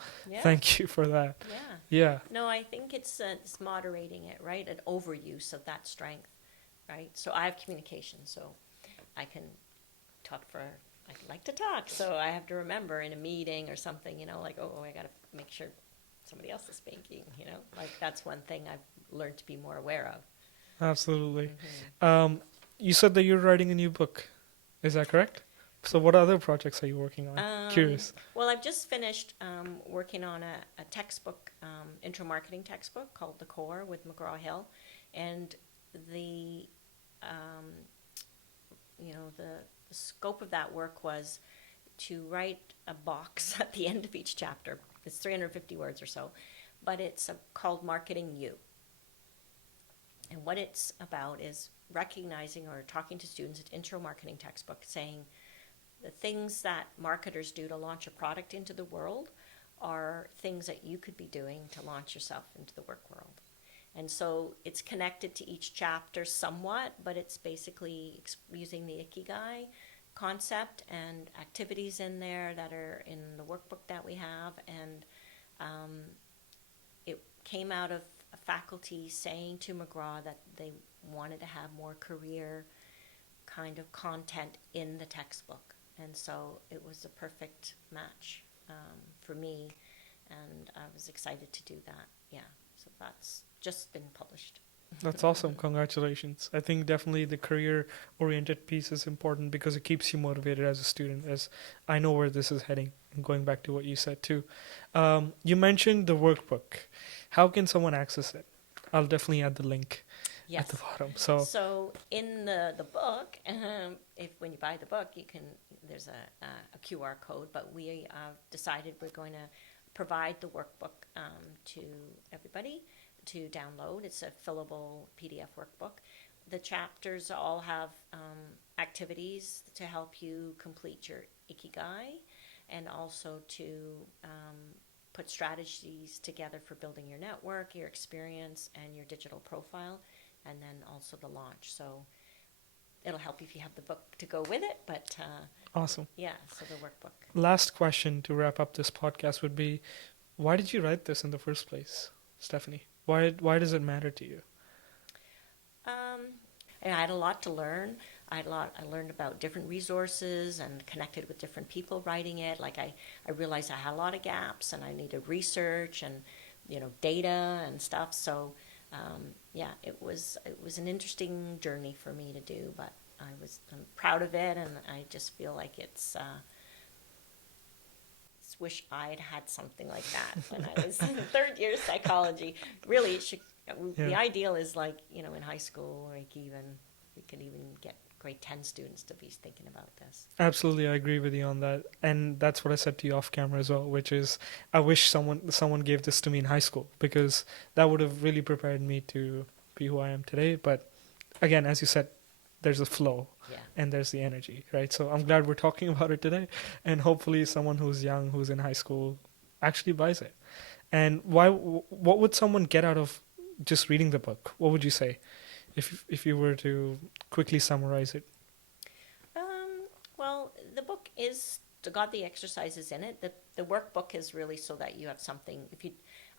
thank you for that. Yeah. No, I think it's moderating it, right? An overuse of that strength, right? So I have communication, so I can talk I like to talk, so I have to remember in a meeting or something, like, I got to make sure somebody else is speaking, like that's one thing I've learned to be more aware of. Absolutely. You said that you're writing a new book. Is that correct? So what other projects are you working on? Curious. Well, I've just finished working on a textbook, intro marketing textbook called The Core with McGraw-Hill, and the the scope of that work was to write a box at the end of each chapter. It's 350 words or so, but it's called Marketing You. And what it's about is recognizing or talking to students, an intro marketing textbook, saying the things that marketers do to launch a product into the world are things that you could be doing to launch yourself into the work world. And so it's connected to each chapter somewhat, but it's basically using the Ikigai concept and activities in there that are in the workbook that we have. And it came out of a faculty saying to McGraw that they wanted to have more career kind of content in the textbook. And so it was a perfect match for me, and I was excited to do that. Yeah, so that's just been published. That's awesome. Congratulations. I think definitely the career-oriented piece is important because it keeps you motivated as a student, as I know where this is heading, and going back to what you said too. You mentioned the workbook. How can someone access it? I'll definitely add the link at the bottom. So in the book, when you buy the book, there's a QR code, but we decided we're going to provide the workbook to everybody to download. It's a fillable PDF workbook. The chapters all have activities to help you complete your Ikigai, and also to put strategies together for building your network, your experience, and your digital profile, and then also the launch. So it'll help you if you have the book to go with it, but awesome. Yeah, so the workbook. Last question to wrap up this podcast would be, why did you write this in the first place, Stephanie? Why does it matter to you? And I had a lot to learn. I learned about different resources and connected with different people writing it. Like I realized I had a lot of gaps and I needed research and data and stuff. So it was an interesting journey for me to do, but I'm proud of it, and I just feel like it's just wish I'd had something like that when I was in third year psychology. Really, it should, the ideal is like, in high school, like even, we could even get grade 10 students to be thinking about this. Absolutely, I agree with you on that, and that's what I said to you off camera as well, which is I wish someone gave this to me in high school, because that would have really prepared me to be who I am today. But again, as you said, there's a flow, Yeah. and there's the energy, right? So I'm glad we're talking about it today, and hopefully someone who's young, who's in high school, actually buys it. And what would someone get out of just reading the book? What would you say if you were to quickly summarize it? Well, the book is got the exercises in it. The workbook is really so that you have something.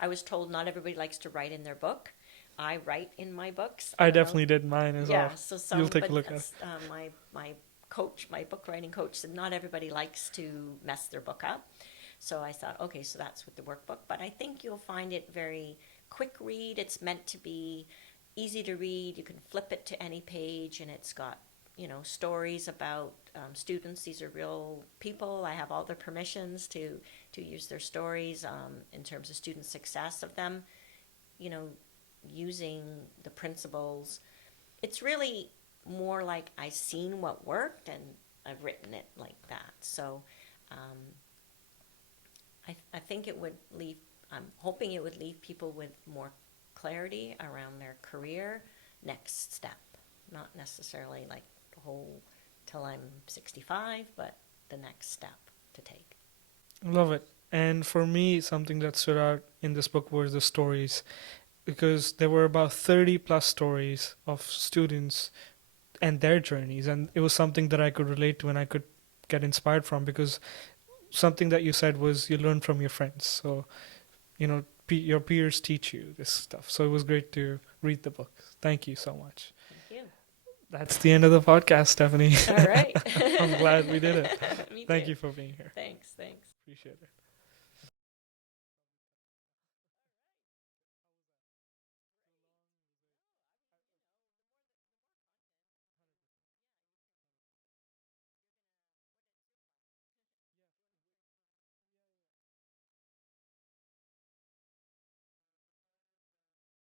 I was told not everybody likes to write in their book. I write in my books. I definitely did mine as well. Yeah, so You'll take a look at it. My coach, my book writing coach, said not everybody likes to mess their book up. So I thought, okay, so that's with the workbook. But I think you'll find it very quick read. It's meant to be easy to read. You can flip it to any page, and it's got stories about students. These are real people. I have all their permissions to use their stories in terms of student success of them, using the principles. It's really more like I've seen what worked and I've written it like that. So I think it would leave, I'm hoping it would leave people with more clarity around their career next step. Not necessarily like the whole till I'm 65, but the next step to take. Love it. And for me, something that stood out in this book were the stories, because there were about 30 plus stories of students and their journeys, and it was something that I could relate to and I could get inspired from, because something that you said was you learn from your friends. So, your peers teach you this stuff. So it was great to read the book. Thank you so much. Thank you. That's the end of the podcast, Stephanie. All right. I'm glad we did it. Me Thank too. you for being here. Thanks. Appreciate it.